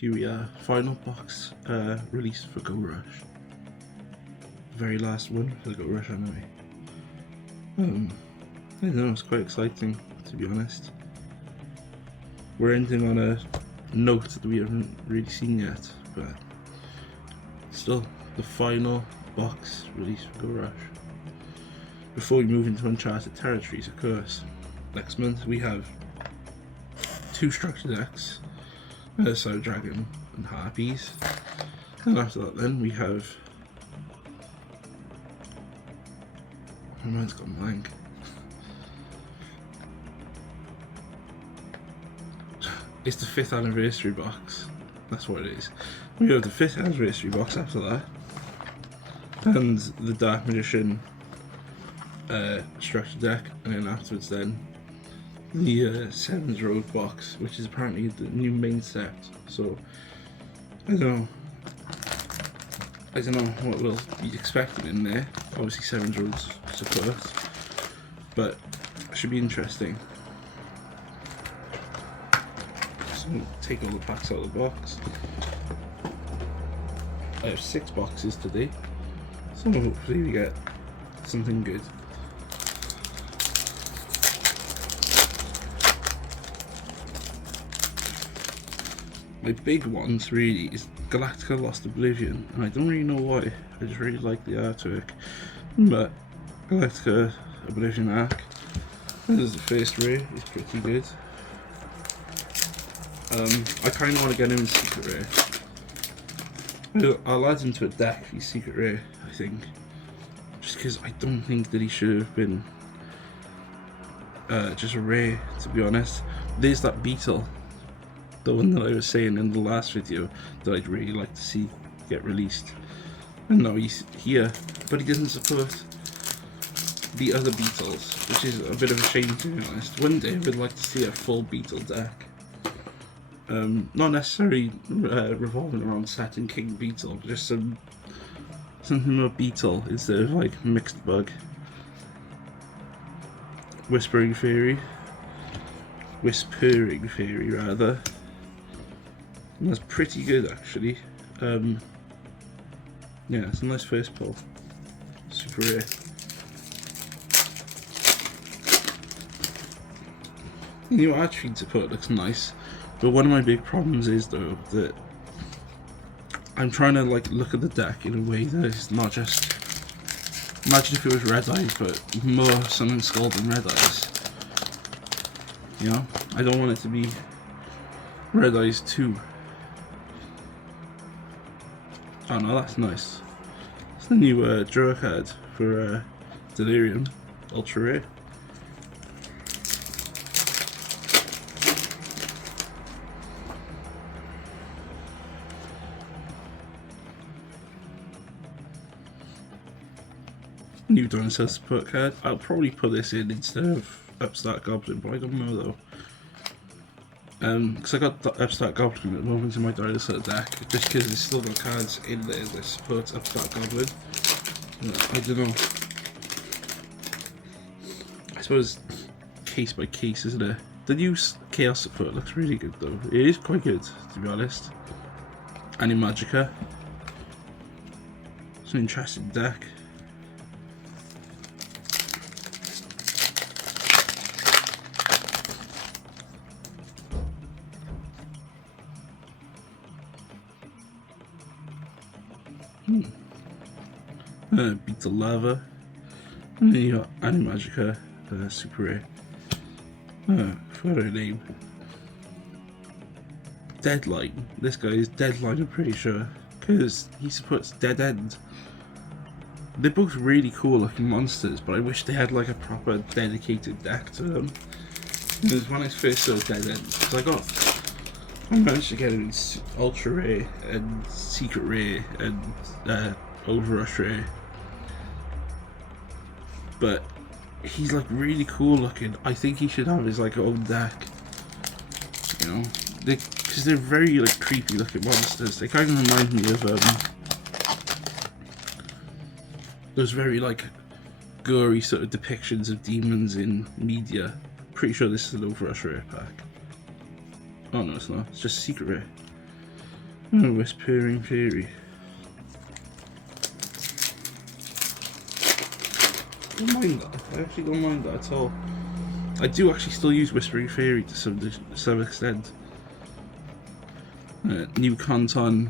here we are, final box release for Go Rush. Very last one for the Go Rush anyway. I don't know, it's quite exciting to be honest. We're ending on a note that we haven't really seen yet, but still the final box release for Go Rush. Before we move into uncharted territories, of course, next month we have 2 structure decks, Side Dragon and Harpies, and after that then we have, my mind's gone blank. It's the 5th anniversary box, that's what it is. We have the 5th anniversary box after that, and the Dark Magician structure deck, and then afterwards then the Seven's Road box, which is apparently the new main set. So I don't know what we'll be expecting in there. Obviously Seven's Road's support, but it should be interesting. So take all the packs out of the box. I have 6 boxes today, so hopefully we get something good. My big ones really is Galactica Lost Oblivion, and I don't really know why, I just really like the artwork, but Galactica Oblivion Arc, this is the first rare, it's pretty good. I kind of want to get him in secret rare. I'll add him to a deck if he's secret rare, I think, just because I don't think that he should have been just a rare, to be honest. There's that beetle, the one that I was saying in the last video that I'd really like to see get released, and now he's here, but he doesn't support the other beetles, which is a bit of a shame, to be honest. One day I would like to see a full beetle deck, not necessarily revolving around Set and King Beetle, but just something more beetle instead of like mixed bug. Whispering Fairy rather. And that's pretty good actually. Yeah, it's a nice first pull. Super rare. The new Archfiend support looks nice, but one of my big problems is though that I'm trying to like look at the deck in a way that is not just, imagine if it was Red Eyes, but more Sun Skull than Red Eyes. You know, I don't want it to be Red Eyes 2. Oh no, that's nice. It's the new draw card for Delirium, ultra rare. New Dinosaur support card. I'll probably put this in instead of Upstart Goblin, but I don't know though. Because I got the Upstart Goblin at the moment in my Dinosaur deck, just because there's still got cards in there that support Upstart Goblin. I don't know. I suppose case by case, isn't it? The new Chaos support looks really good though. It is quite good, to be honest. Animagica. It's an interesting deck. Beetle Lava, and then you got Animagica, super rare. Forgot her name. Deadline. This guy is Deadline, I'm pretty sure, because he supports Dead End. They're both really cool looking monsters, but I wish they had like a proper dedicated deck to them. Because when I first saw Dead End, because I managed to get him in ultra rare and secret rare and Overrush rare, but he's like really cool looking. I think he should have his like own deck, you know, because they're very like creepy looking monsters. They kind of remind me of those very like gory sort of depictions of demons in media. Pretty sure this is an Overrush rare pack. Oh no, it's not. It's just secret rare. Oh, Whispering Fairy. I don't mind that. I actually don't mind that at all. I do actually still use Whispering Fairy to some extent. New Canton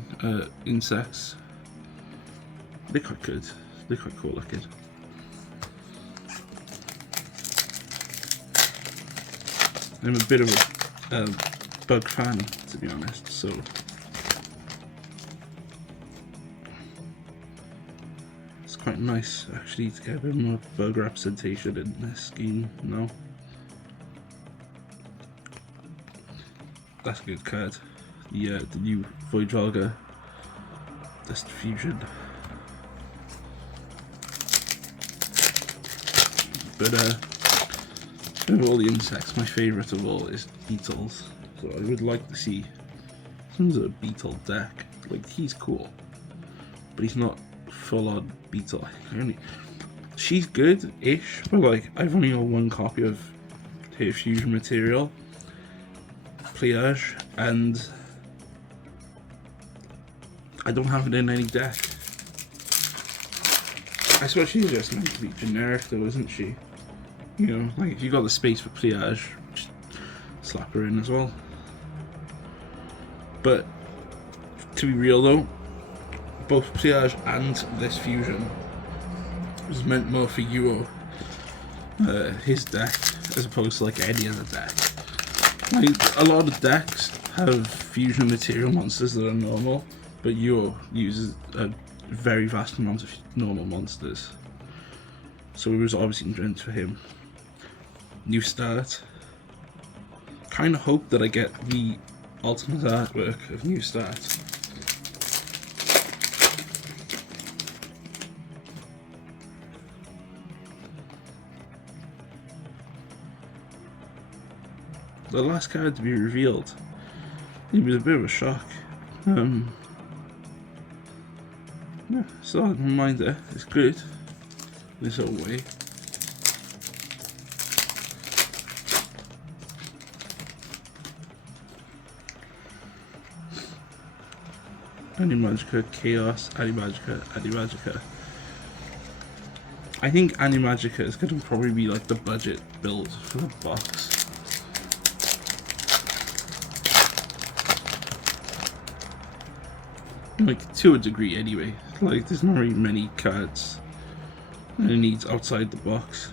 insects. They're quite good. They're quite cool looking. I'm a bit of a bug fan, to be honest, so it's quite nice actually to get a bit more bug representation in this game now. That's a good card. The new Void Valga Dust Fusion. But of all the insects, my favourite of all is beetles. So I would like to see some sort of beetle deck. Like, he's cool, but he's not full on beetle. She's good-ish, but like I've only got one copy of her fusion material, Pliage, and I don't have it in any deck. I suppose she's just meant to be generic though, isn't she? You know, like if you got the space for Pliage, just slap her in as well. But to be real though, both Pliage and this fusion was meant more for Yugioh, his deck, as opposed to like any other deck. Like, a lot of decks have fusion material monsters that are normal, but Yugioh uses a very vast amount of normal monsters. So it was obviously meant for him. New start. Kind of hope that I get the alternate artwork of New Start. The last card to be revealed, it was a bit of a shock. Yeah, so I don't mind it. It's good in its own way. Animagica, Chaos, Animagica, Animagica. I think Animagica is going to probably be like the budget build for the box. Like, to a degree anyway. Like, there's not really many cards that it needs outside the box.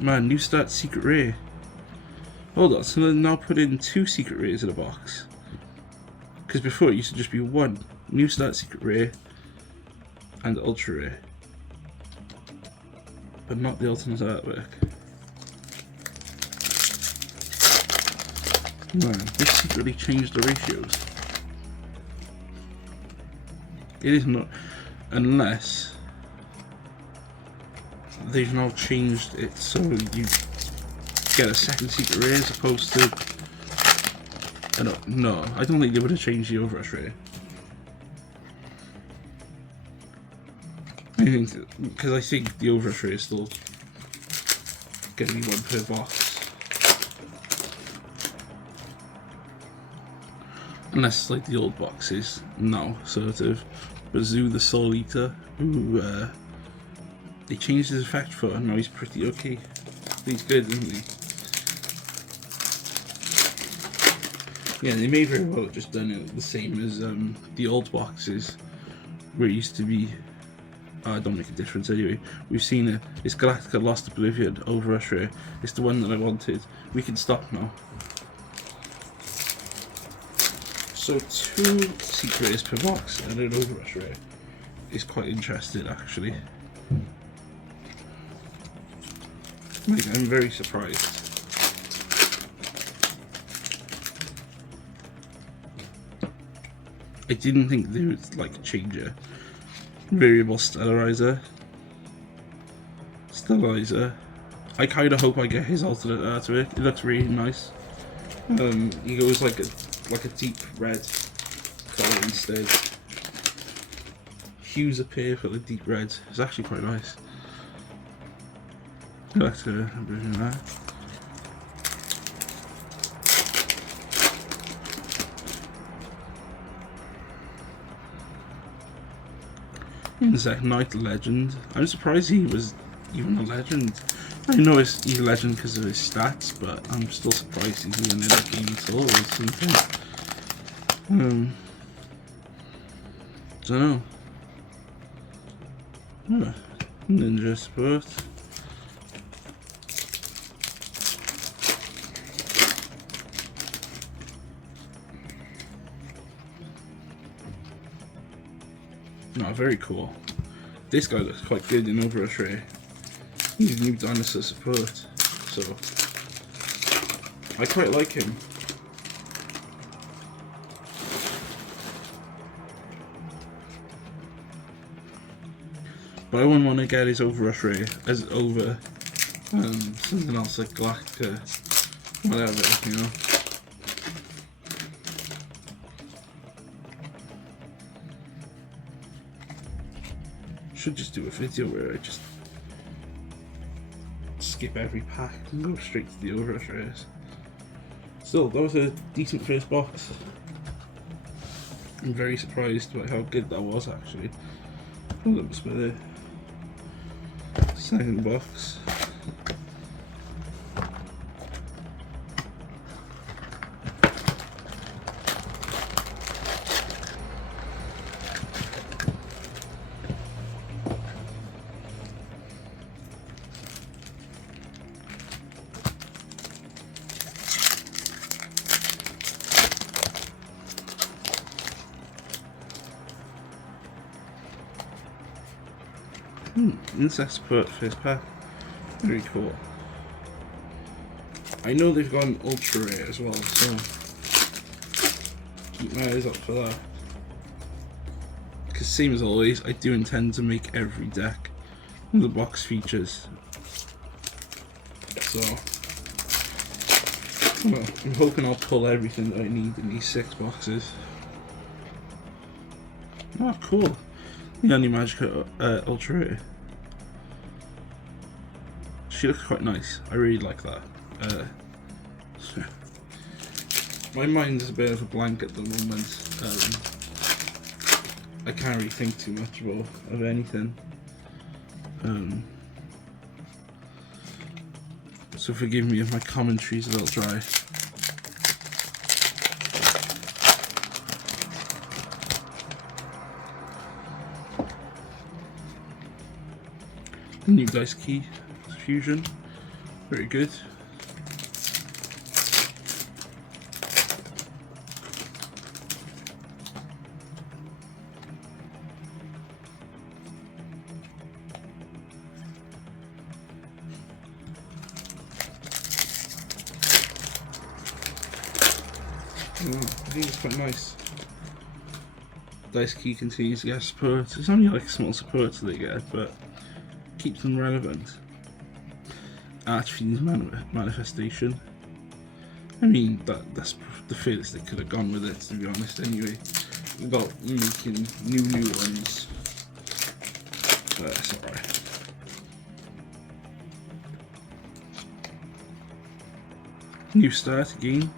Man, New Start Secret Rare. Hold on, so they're now put in 2 Secret Rares in a box. Because before it used to just be 1. New Start Secret Rare and Ultra Rare. But not the alternate artwork. Man, this secretly changed the ratios. It is not, unless they've now changed it so you get a second secret rare as opposed to. No, I don't think they would have changed the Overrush rare. I think because I think the Overrush rare is still going to be 1 per box, unless like the old boxes now, sort of. Bazoo the Soul Eater, who they changed his effect for, and now he's pretty okay. He's good, isn't he? Yeah, they may very well have just done it the same as the old boxes, where it used to be. Don't make a difference anyway. We've seen it. It's Galactica Lost Oblivion, Overrush Rare. It's the one that I wanted. We can stop now. So 2 secret rares per box and an Overrush rare is quite interesting actually. Like, I'm very surprised. I didn't think they would like change a variable stellarizer. I kind of hope I get his alternate artwork. It looks really nice. He goes like a deep red colour instead. Hues appear for the deep red. It's actually quite nice. Go back to that. Insect Knight Legend. I'm surprised he was even a legend. I know he's a legend because of his stats, but I'm still surprised he's even in the game at all or something. Don't know. Ninja Sport. No, very cool. This guy looks quite good in Overrush Ray. He's new dinosaur support, so I quite like him. But I wouldn't want to get his Overrush Ray as over something else like Galactica, whatever, you know. Should just do a video where I just skip every pack and go straight to the Overrush Rays. Still, that was a decent first box. I'm very surprised by how good that was actually. Oh, that must be the second box. Insect Support first pack. Very cool. I know they've got an Ultra Rare as well, so keep my eyes up for that. Because same as always, I do intend to make every deck the box features. So well, I'm hoping I'll pull everything that I need in these 6 boxes. Oh, cool. The Animagica Ultra Rare. She looks quite nice. I really like that. My mind is a bit of a blank at the moment. I can't really think too much of anything. So forgive me if my commentary's a little dry. New dice key fusion, very good. I think it's quite nice. Dice key continues to get support. It's only like small support that they get, but keeps them relevant. Archfiend's manifestation. I mean, that's the furthest they could have gone with it, to be honest. Anyway, without making new ones, that's alright. New start again.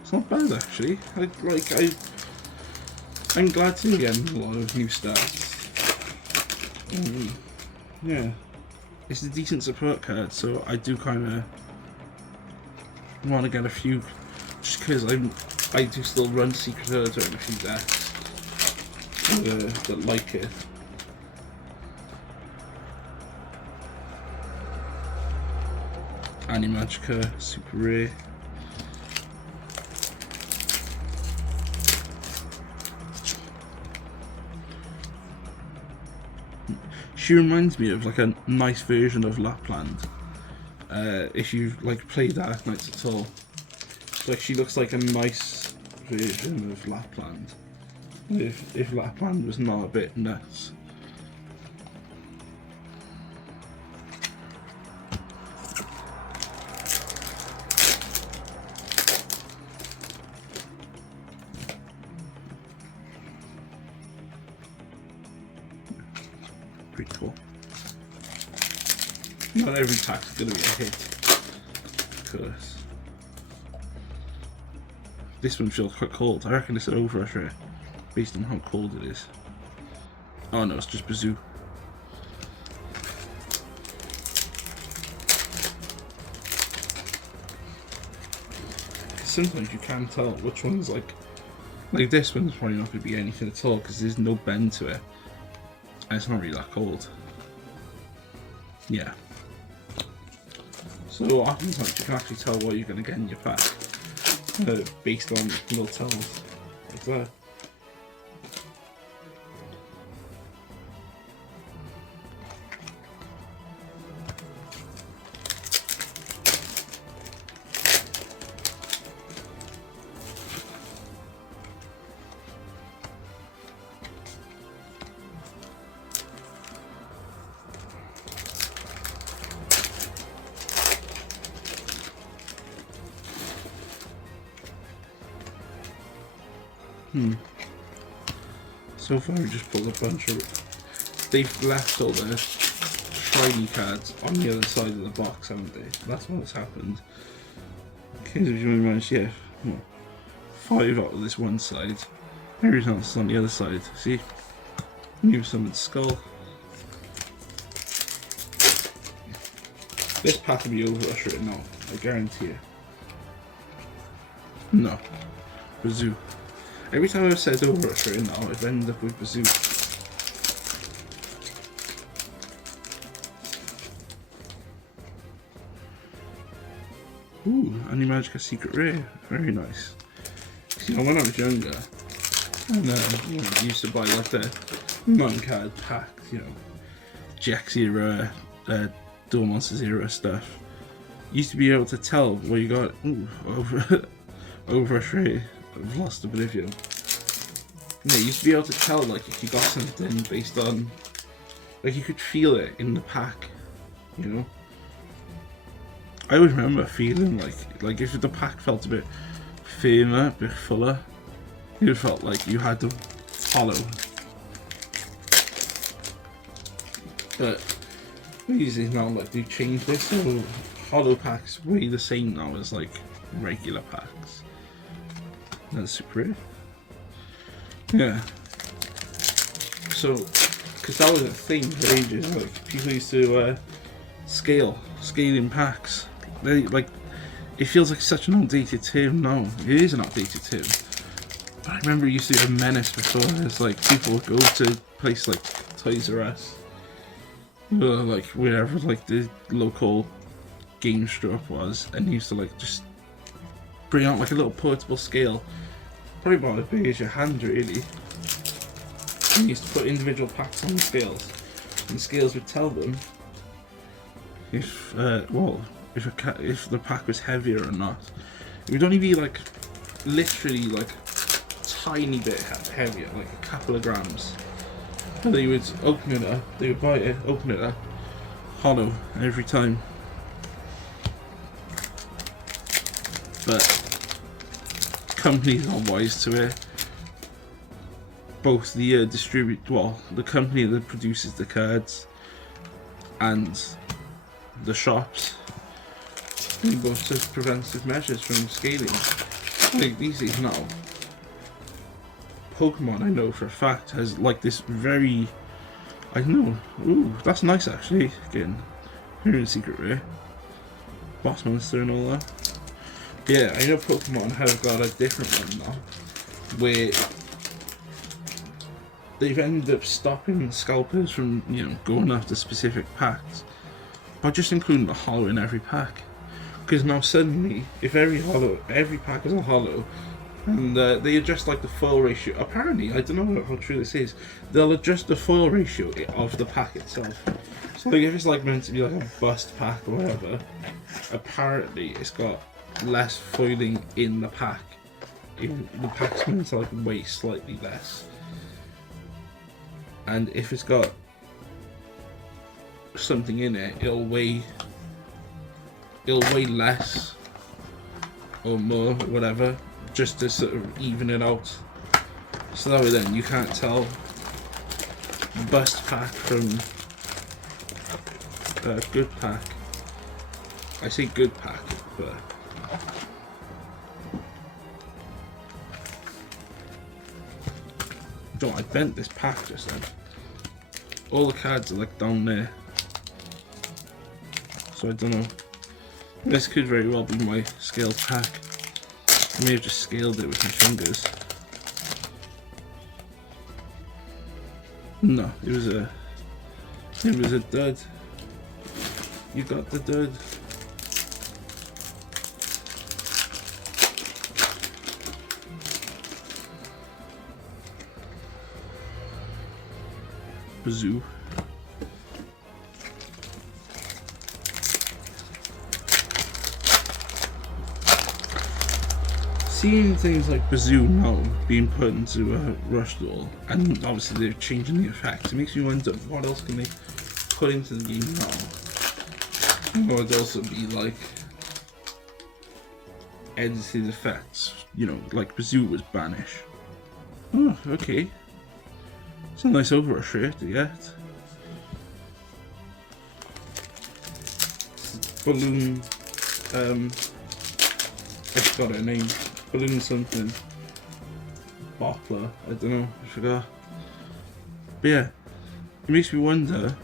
It's not bad actually. I'm glad to get a lot of new starts. Yeah, it's a decent support card, so I do kind of want to get a few, just because I do still run Secret Order in a few decks that like it. Animagica, super rare. She reminds me of like a nice version of Lapland. If you've like played Dark Knights at all, like she looks like a nice version of Lapland. If Lapland was not a bit nuts. Pretty cool. Not every pack's gonna be a hit, of course. This one feels quite cold. I reckon it's an Overrush Rare, based on how cold it is. Oh no, it's just Bazoo. Sometimes you can't tell which one's like this one's probably not going to be anything at all because there's no bend to it and it's not really that cold. Yeah. So oftentimes you can actually tell what you're going to get in your pack based on little tells like that. So far we just pulled a bunch of... They've left all the shiny cards on the other side of the box, haven't they? That's what's happened. Okay, so if you manage, yeah, well, 5 out of this one side. Everything else is on the other side. See? New summoned skull. This pack will be over right now, I guarantee you. No. Bazoo. Every time I've said Overrush right now, I've ended up with Bazoo. Ooh, Animagica Secret Rare. Very nice. You know, when I was younger, and you know, I used to buy like the non-card packs, you know, Jax era, Duel Monsters era stuff. You used to be able to tell what you got. Ooh, Overrush Rare. I've lost Oblivion. Yeah, you used to be able to tell like if you got something based on, like you could feel it in the pack, you know. I always remember feeling like if the pack felt a bit firmer, a bit fuller, you felt like you had the hollow. But these days now, like they changed this, so hollow packs way the same now as like regular packs. That's super rare. Yeah. So, because that was a thing for ages, like people used to scaling packs. They like, it feels like such an outdated term now. It is an outdated term. But I remember it used to be a menace before. It's like people would go to a place like Toys R Us, or like wherever like the local game shop was, and used to like just bring out like a little portable scale, probably about as big as your hand really. And used to put individual packs on the scales, and the scales would tell them if if the pack was heavier or not. It would only be like literally like tiny bit heavier, like a couple of grams. And they would open it up, they would buy it, open it up, hollow every time. But companies are wise to it. Both the the company that produces the cards and the shops, they both took preventive measures from scaling. Like these days now, Pokemon, I know for a fact, has like this very, I don't know, ooh, that's nice actually, again, here in Secret Rare, Boss Monster and all that. Yeah, I know Pokemon have got a different one now, where they've ended up stopping scalpers from, you know, going after specific packs by just including the hollow in every pack. Because now suddenly, if every pack is a hollow, and they adjust like the foil ratio. Apparently, I don't know how true this is. They'll adjust the foil ratio of the pack itself. So like if it's like meant to be like a bust pack or whatever, apparently it's got less foiling in the pack. Even the pack's meant to like weigh slightly less. And if it's got something in it, it'll weigh less or more, whatever, just to sort of even it out. So that way then you can't tell bust pack from good pack. I say good pack, but I bent this pack just then. all the cards are like down there. So I don't know. This could very well be my scaled pack. I may have just scaled it with my fingers. No, it was a dud. You got the dud. Bazoo. Seeing things like Bazoo now being put into a Rush Duel, and obviously they're changing the effects, it makes me wonder what else can they put into the game now. Or it'd also be like edited effects, you know, like Bazoo was Banish. Oh, okay. It's a nice Overrush shirt to get. Balloon, I forgot her name. Balloon something. Bottler, I don't know, I forgot. But yeah, it makes me wonder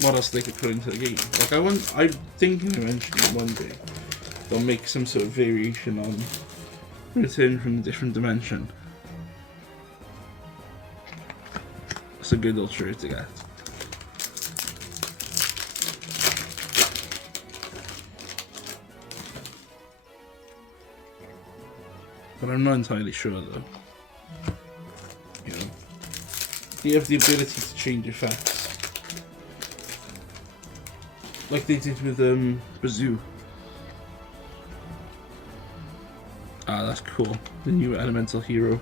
what else they could put into the game. Like I'm thinking eventually one day they'll make some sort of variation on Return from a Different Dimension. It's a good little shirt to get. But I'm not entirely sure though. You know, you have the ability to change effects, like they did with Bazoo. Ah, that's cool. The new elemental hero,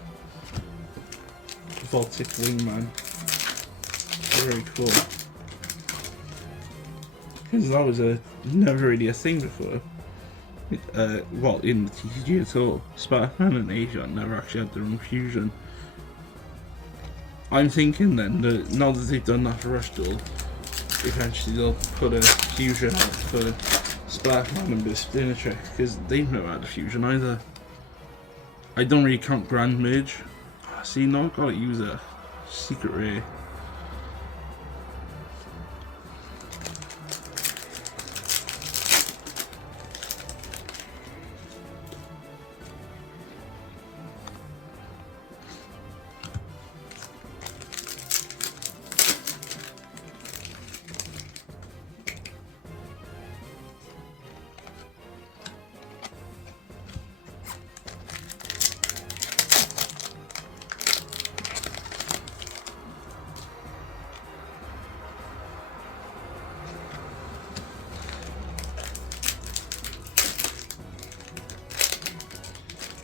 Voltic Wingman. Very cool. Because that was never really a thing before. Well, in the TCG at all. Spider-Man and Asia never actually had their own fusion. I'm thinking then that now that they've done that for Rush Duel, eventually they'll put a fusion out for Spider-Man and Spinner, because they've never had a fusion either. I don't really count Grand Mage. See, now I've got to use a Secret Ray.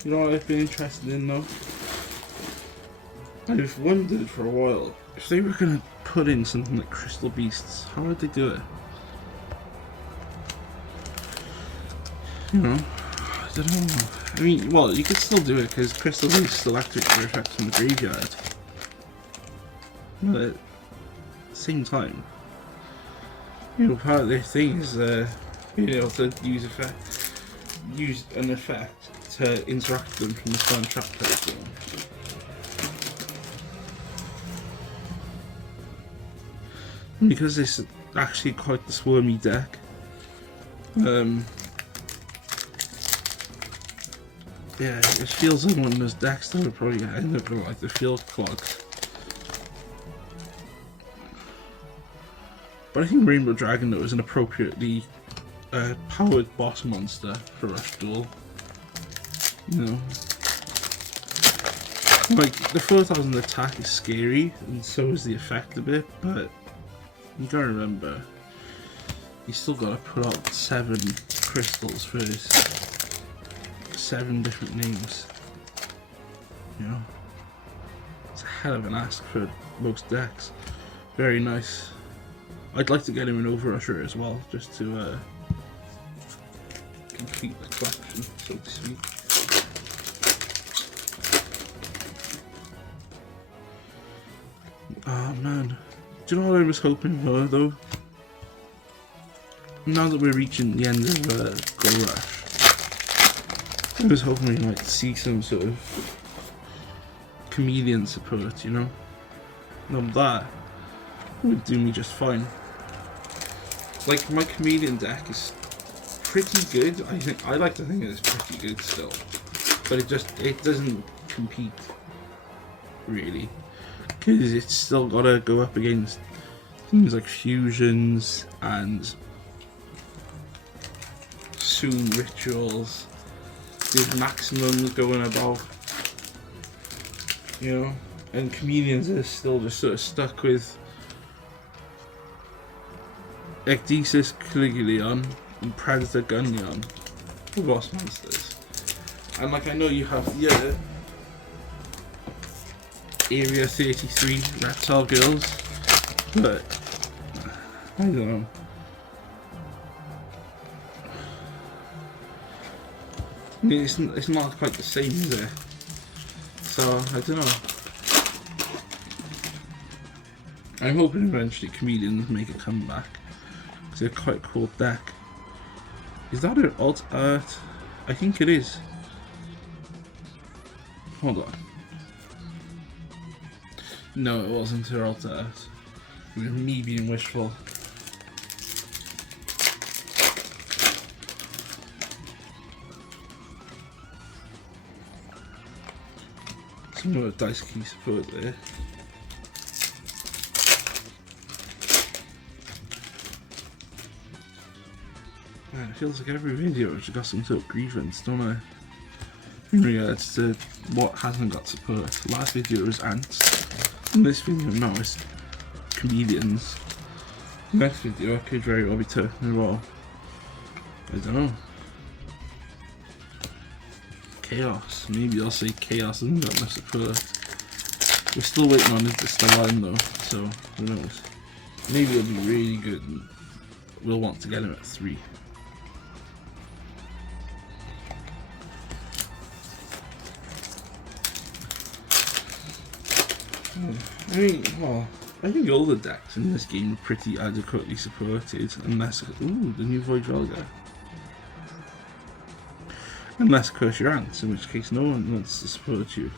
You know what I've been interested in though? I've wondered for a while if they were going to put in something like Crystal Beasts, how would they do it? You know, I don't know. I mean, well, you could still do it because Crystal Beasts still activate their effects from the graveyard. But at the same time, you know, part of their thing is being able to use an effect to interact with them from the Spam Trap platform. And because it's actually quite the swarmy deck, yeah, it feels like one of those decks that would probably end up with like the field clogs. But I think Rainbow Dragon though is an appropriately powered boss monster for Rush Duel. You know, like the 4,000 attack is scary, and so is the effect of it. But you gotta remember, you still gotta put out 7 crystals first, 7 different names. You know, it's a hell of an ask for most decks. Very nice. I'd like to get him an Overrusher as well, just to complete the collection, so to speak. Oh man, do you know what I was hoping for though? Now that we're reaching the end of Go Rush, I was hoping we might see some sort of chameleon support, you know? Now that It would do me just fine. Like, my chameleon deck is pretty good. I like to think it's pretty good still, but it doesn't compete really, because it's still gotta go up against things like fusions and soon rituals. There's maximums going about, you know, and chameleons are still just sort of stuck with Ecdysis Caligulaon and Predator Gunyon for boss monsters. And like, I know you have the other Area 33 reptile girls, but I don't know. I mean, it's not quite the same, is it? So I don't know. I'm hoping eventually chameleons make a comeback, because they're quite a cool deck. Is that an alt art? I think it is. Hold on. No, it wasn't her alt art. It was me being wishful. Some of the dice key support there. Man, it feels like every video I've just got some sort of grievance, don't I? In regards to what hasn't got support. Last video was ants. In this video now it's chameleons. Next video I could very well be talking about, I don't know, chaos. Maybe I'll say chaos hasn't got much support. We're still waiting on it to still line though, so who knows. Maybe it'll be really good and we'll want to get him at 3. I mean, well, I think all the decks in this game are pretty adequately supported, unless, ooh, the new Void Velga. Unless curse your ants, in which case no one wants to support you.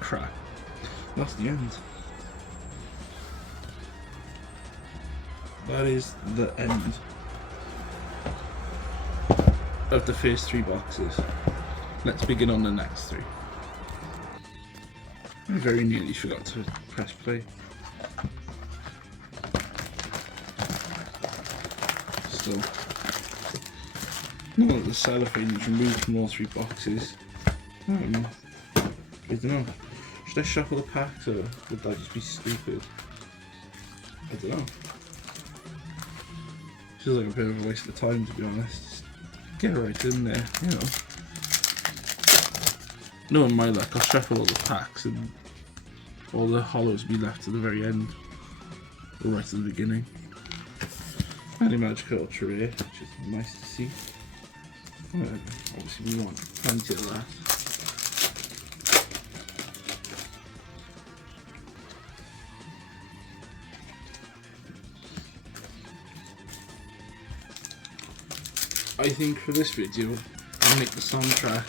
Crap. That's the end. That is the end of the first 3 boxes. Let's begin on the next 3. I very nearly forgot to press play. So, now that the cellophane is removed from all 3 boxes, I don't know. Should I shuffle the packs or would that just be stupid? I don't know. Feels like a bit of a waste of time, to be honest. Get right in there, you know. Knowing my luck, I'll shuffle all the packs and all the hollows will be left to the very end, or right at the beginning. And a magical ultra rare, which is nice to see. Obviously, we want plenty of that. I think for this video, I'll make the soundtrack.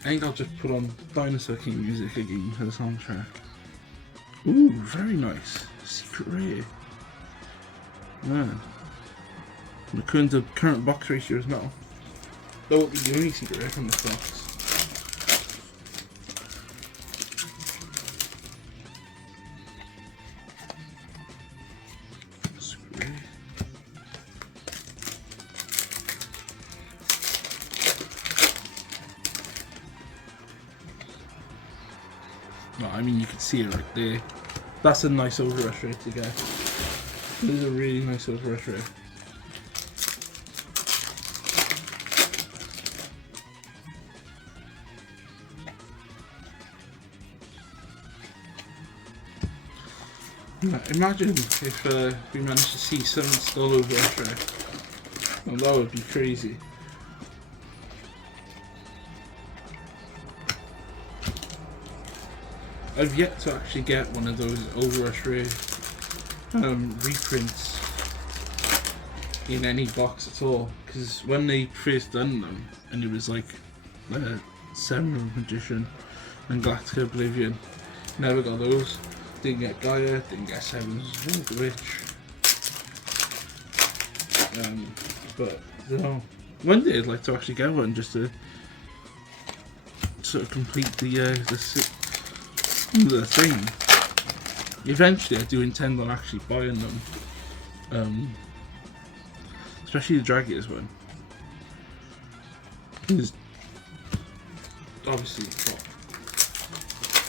I think I'll just put on Dinosaur King music again for the soundtrack. Ooh, very nice. Secret rare. Man. The current box ratios now. That won't be the only secret rare from this box. No, I mean, you can see it right there. That's a nice overrush rate to get. This is a really nice overrush rate. Now, imagine if we managed to see some still overrush rate. Well, that would be crazy. I've yet to actually get one of those overrush rare reprints in any box at all, because when they first done them and it was like Seven Magician and Galactica Oblivion. Never got those. Didn't get Gaia, didn't get Seven's Witch. But you know, one day I'd like to actually get one just to sort of complete the thing. Eventually, I do intend on actually buying them, especially the Dragias one. Because obviously,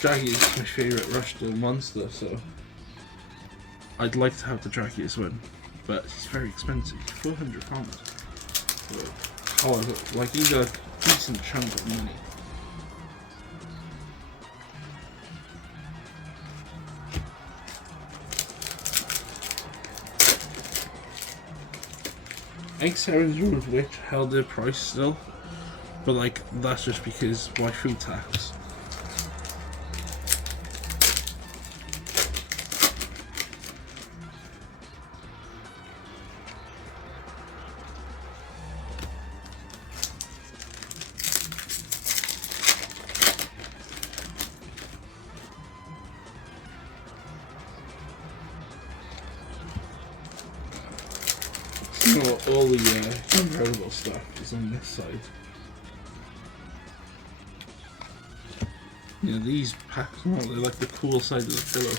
Draggy is my favourite Rush Duel monster, so I'd like to have the Dragias one, but it's very expensive, £400. However, like these are a decent chunk of money. I think Seren's Ruined Witch held their price still, but like that's just because waifu tax. All the comparable stuff is on this side. You know, these packs, they're like the cool side of the pillow.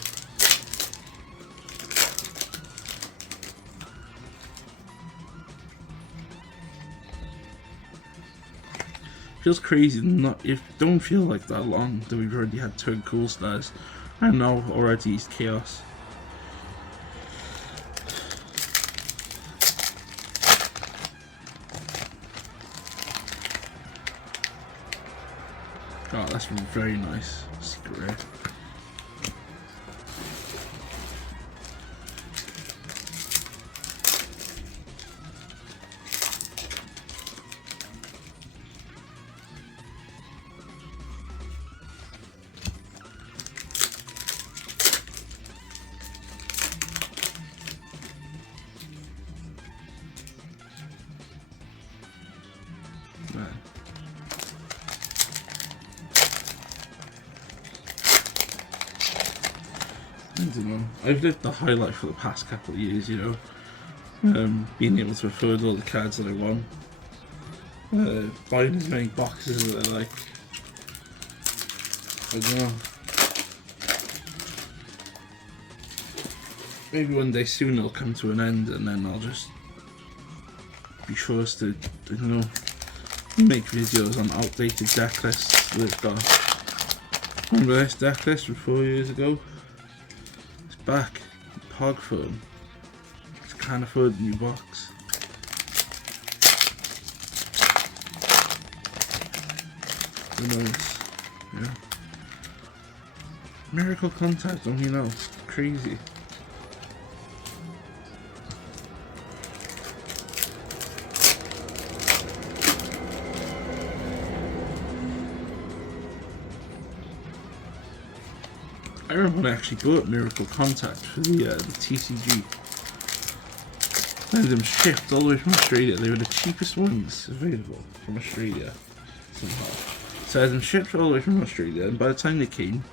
Feels crazy, not if don't feel like that long that we've already had 2 cool stars, and now already it's chaos. Oh, that's very nice. Secret rare. Man. I don't know. I've lived the high life for the past couple of years, you know. Being able to afford all the cards that I want. Buying as many boxes as I like. I don't know. Maybe one day soon it'll come to an end and then I'll just be forced to, I don't know, make videos on outdated deck lists that I've got. Remember this deck list from 4 years ago? It's back. Pog phone. Just can't afford a new box. Who knows? Yeah. Miracle Contact, don't you know? It's crazy. I remember when I actually bought Miracle Contact for the TCG. I had them shipped all the way from Australia. They were the cheapest ones available from Australia somehow. So I had them shipped all the way from Australia, and by the time they came,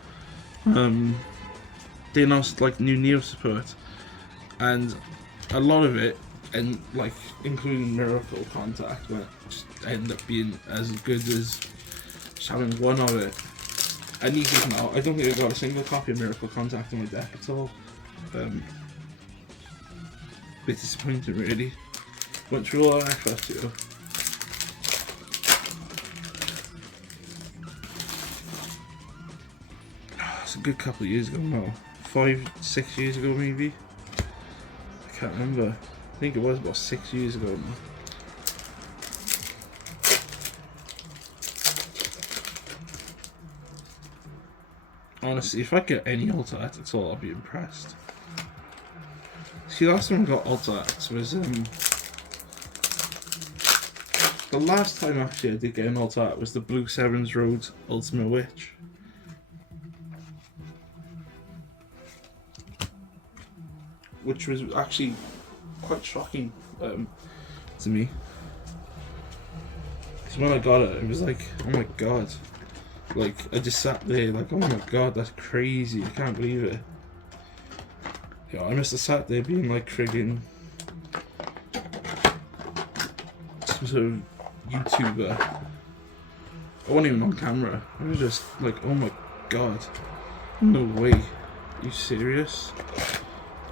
they announced like new Neo support, and a lot of it, and like including Miracle Contact, but just ended up being as good as just having one of it. And even now, I don't think I got a single copy of Miracle Contact on my deck at all. Bit disappointing, really. Went through all that effort, you know. It's a good couple of years ago now. 5, 6 years ago, maybe. I can't remember. I think it was about 6 years ago now. Honestly, if I get any Alta Art at all, I'll be impressed. See, last time I got Alta Arts was the last time actually I did get an Alta Art was the Blue Sevens Road Ultimate Witch. Which was actually quite shocking to me. So when I got it, it was like, oh my god. Like, I just sat there like, oh my god, that's crazy, I can't believe it. Yeah, I must have sat there being like friggin' some sort of YouTuber. I wasn't even on camera. I was just like, oh my god. No way. Are you serious?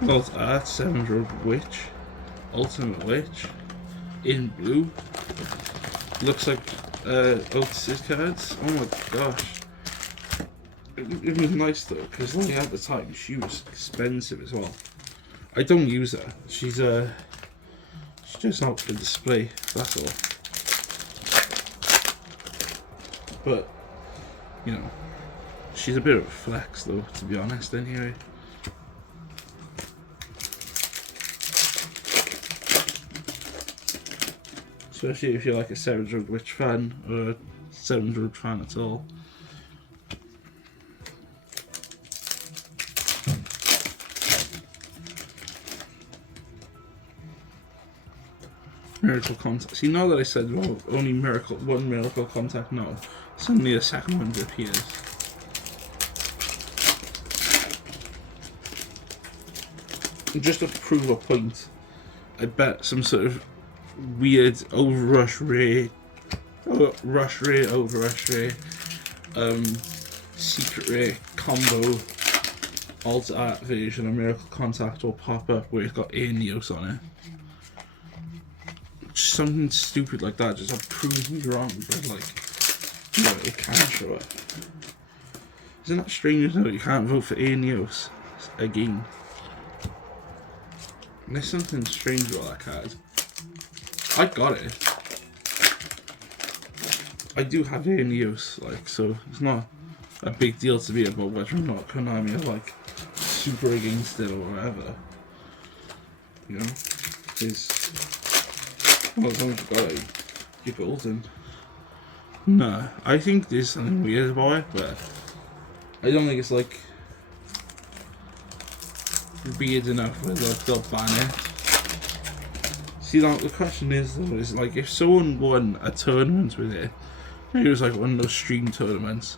Alt Art 700 Witch. Ultimate Witch. In blue. Looks like Otis's cards. Oh my gosh. It was nice though, because like at the time she was expensive as well. I don't use her. She's just out for display, that's all. But, you know, she's a bit of a flex though, to be honest anyway. Especially if you're like a 700 Witch fan, or a 700 fan at all. Miracle Contact. See, now that I said, well, only one Miracle Contact now, suddenly a second one appears. And just to prove a point, I bet some sort of weird overrush rare, secret rare combo alt art version of Miracle Contact will pop up where it's got Aeneos on it. Something stupid like that, just to prove me wrong, but like, you know, it can show up. Isn't that strange though? You can't vote for Aeneos again. And there's something strange about that card. I got it. I do have Aeneos, like, so it's not a big deal to me about whether or not Konami are like super against it or whatever. You know? It's, well, as long as you got it, you're golden. No, I think there's something weird about it, but I don't think it's like weird enough where they'll ban it. See, like, the question is though, is like if someone won a tournament with it, it was like one of those stream tournaments,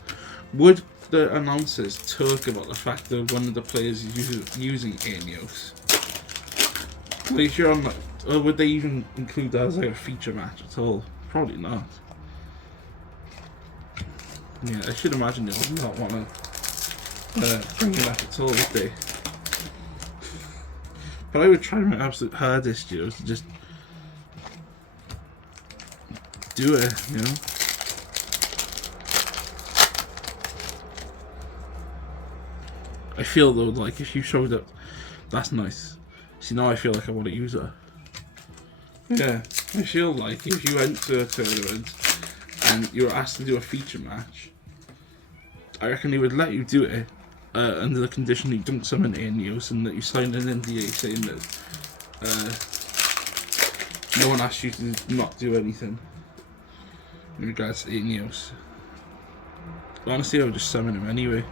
would the announcers talk about the fact that one of the players is using Aeneos? Like, if you're on, like, or would they even include that as like a feature match at all? Probably not. Yeah, I should imagine they would not want to bring it up at all, would they? But I would try my absolute hardest, you know, to just do it, you know? I feel though, like, if you showed up, that's nice. See, now I feel like I want to use her. Yeah, I feel like if you went to a tournament and you were asked to do a feature match, I reckon they would let you do it under the condition that you don't summon Aeneos and that you sign an NDA saying that no one asked you to not do anything in regards to Aeneos. But honestly, I would just summon him anyway.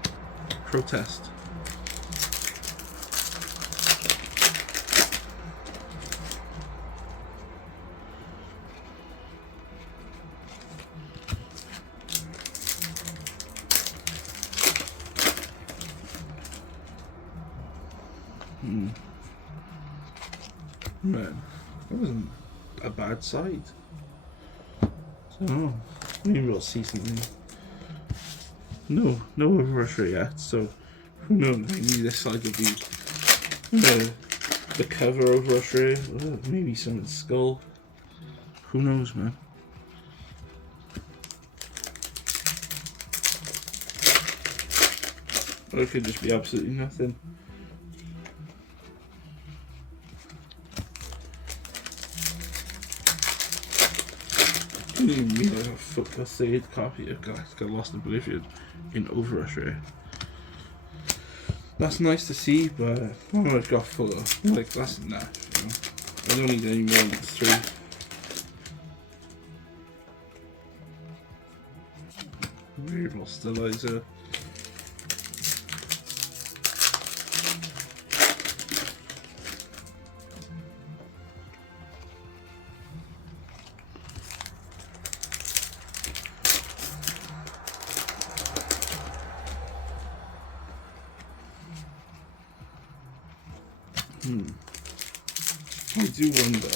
Protest. Man, that wasn't a bad side. So, maybe we'll see something. No overrusher yet, so who knows, maybe this side will be the cover overrusher, maybe someone's skull. Who knows, man? Or it could just be absolutely nothing. Me a saved copy of Galactica Lost Oblivion in Overrusher. That's nice to see, but I've got full of, like, that's enough, you know? I don't need any more than 3. Variable Stylizer. I do wonder.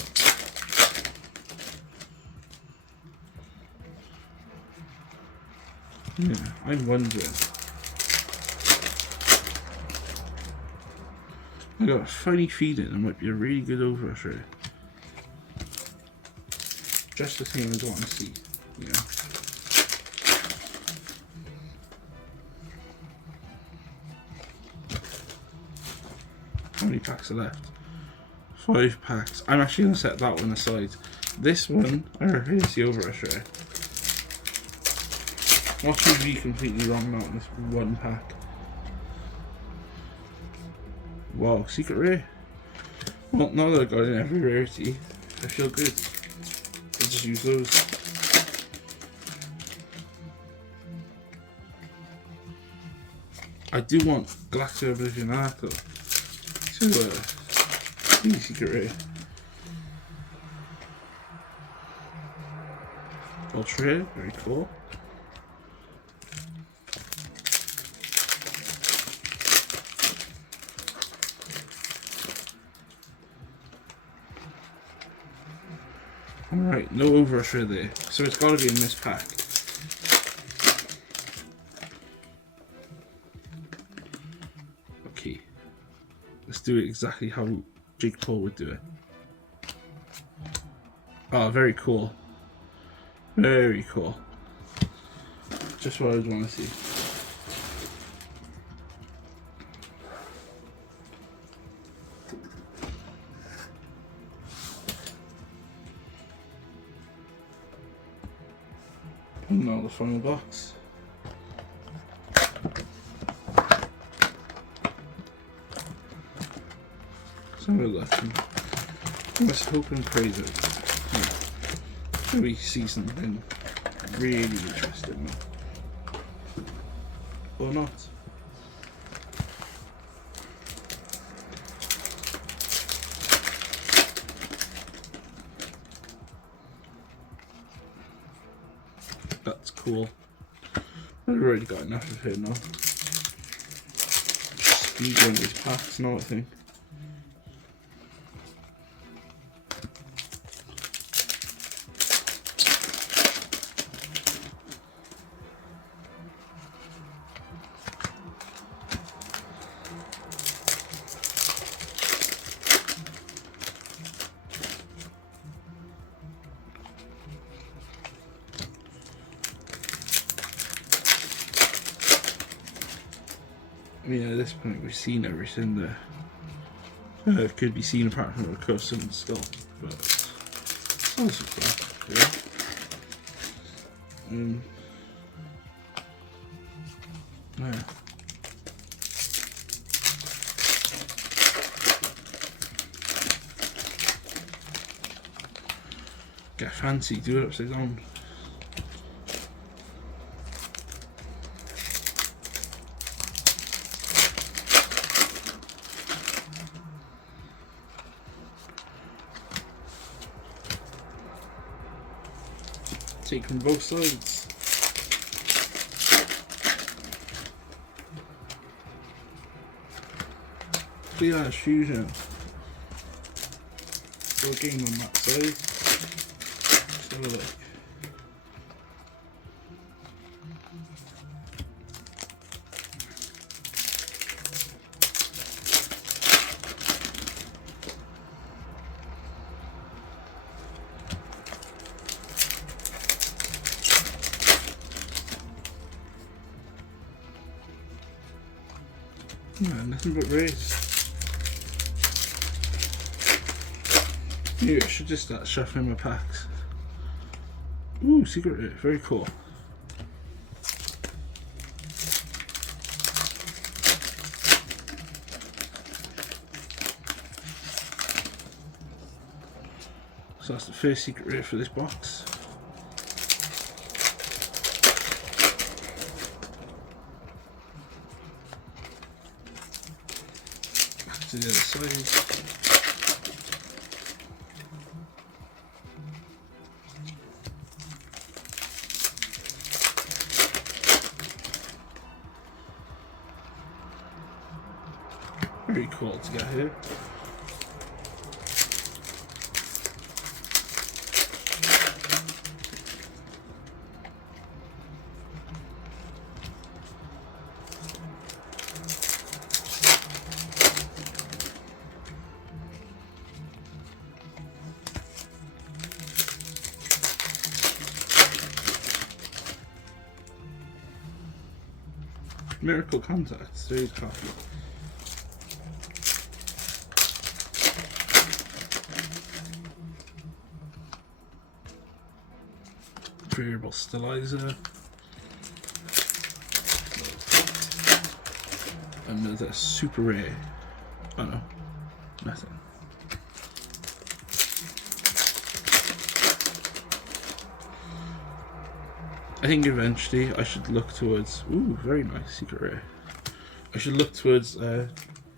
Yeah, I'm wondering. I got a funny feeling it might be a really good overrush rare. Just the thing I want to see, you know. How many packs are left? 5 packs. I'm actually going to set that one aside. This one, I reckon it's the overrush rare. Watch me be completely wrong now on this one pack. Wow, secret rare. Well, now that I got in every rarity, I feel good. I'll just use those. I do want Galactica Oblivion Arc though. So, secret rare. Ultra rare, very cool. Alright, no overrush rare there. So it's got to be in this pack. Okay. Let's do it exactly how Jake Paul would do it. Oh, very cool. Very cool. Just what I would want to see. And now the final box. So we're lucky. Let's hope and pray that we see something really interesting. Or not. That's cool. I've already got enough of her now. Speed run these packs now, I think. I mean, at this point we've seen everything there. It could be seen apart from a custom skull, but it's also cool, yeah. Yeah. Get fancy, do it upside down. Take from both sides. Clear as fusion. Full game on that side. Let's have a look. No, nothing but race. Maybe I should just start shuffling my packs. Ooh, secret rare, very cool. So that's the first secret rare for this box. To the other side. Very cool to get here. Miracle Contacts. There is copy. Variable Stylizer. Another super rare. Oh no, nothing. I think eventually I should look towards. Ooh, very nice secret rare. I should look towards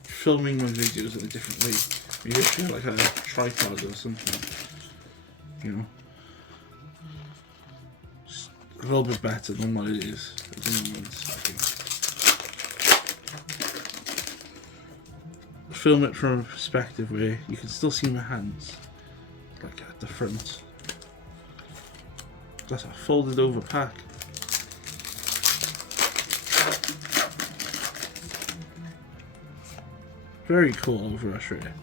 filming my videos in a different way. Maybe I should have like a tripod or something. You know, just a little bit better than what it is at the moment, I think. Film it from a perspective where you can still see my hands, like at the front. That's a folded over pack. Very cool overrush rare.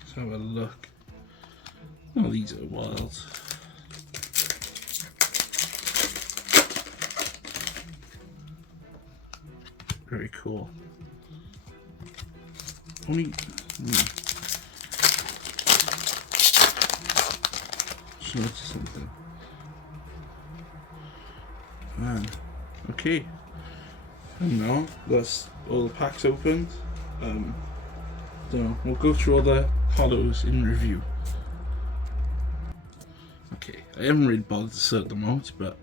Let's have a look. Oh, these are wild. Very cool. Only. Just noticed something. Man. Okay. And now that's all the packs opened. So we'll go through all the hollows in review. Okay, I haven't really bothered to sort them out, but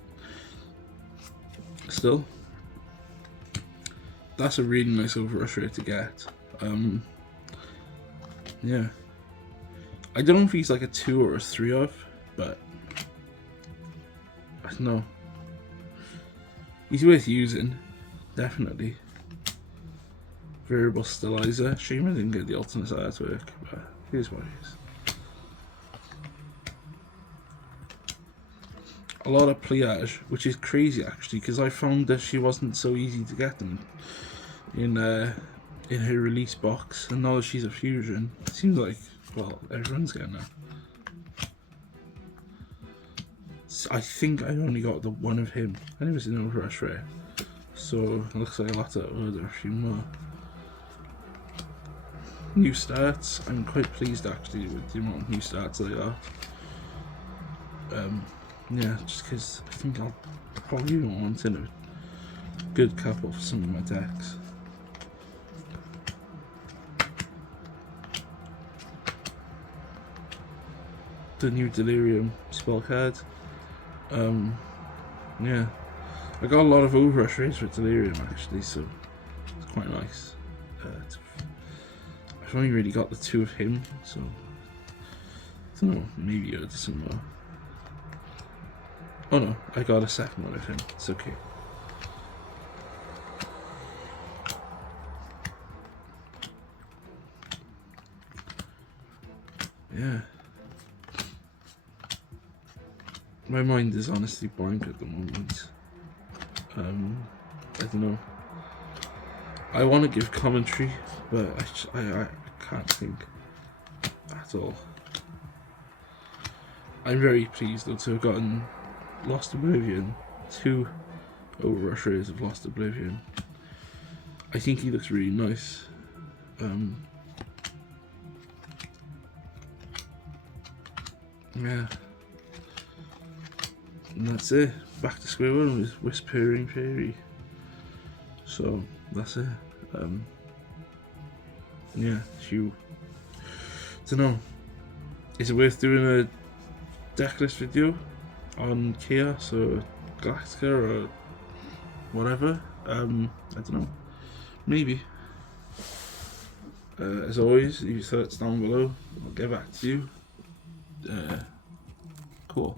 still. That's a really nice overrush rare to get. Yeah. I don't know if he's like a 2 or a 3 of, but I don't know. He's worth using, definitely. Variable Stylizer. Shame I didn't get the alternate artwork, but here's what it is. A lot of pliage, which is crazy actually, because I found that she wasn't so easy to get them in her release box, and now that she's a fusion, it seems like, well, everyone's getting her. I think I only got the one of him, and it was an overrush rare, so it looks like I'll have to order a few more. New starts. I'm quite pleased actually with the amount of new starts I got. Yeah, just because I think I'll probably want in a good couple for some of my decks. The new Delirium spell card. Yeah, I got a lot of overrush rays with Delirium actually, so it's quite nice. I've only really got the 2 of him, so I don't know, maybe I'll do some more. Oh no, I got a second one of him, it's okay. Yeah. My mind is honestly blank at the moment. I don't know. I want to give commentary, but I can't think at all. I'm very pleased though to have gotten Lost Oblivion, 2 overrush rays of Lost Oblivion. I think he looks really nice. Yeah. And that's it. Back to square one with Whispering Fairy. So that's it. Yeah, Hugh. Dunno. Is it worth doing a decklist video on Chaos or Galactica or whatever? I don't know. Maybe. As always, leave your thoughts down below. I'll get back to you. Cool.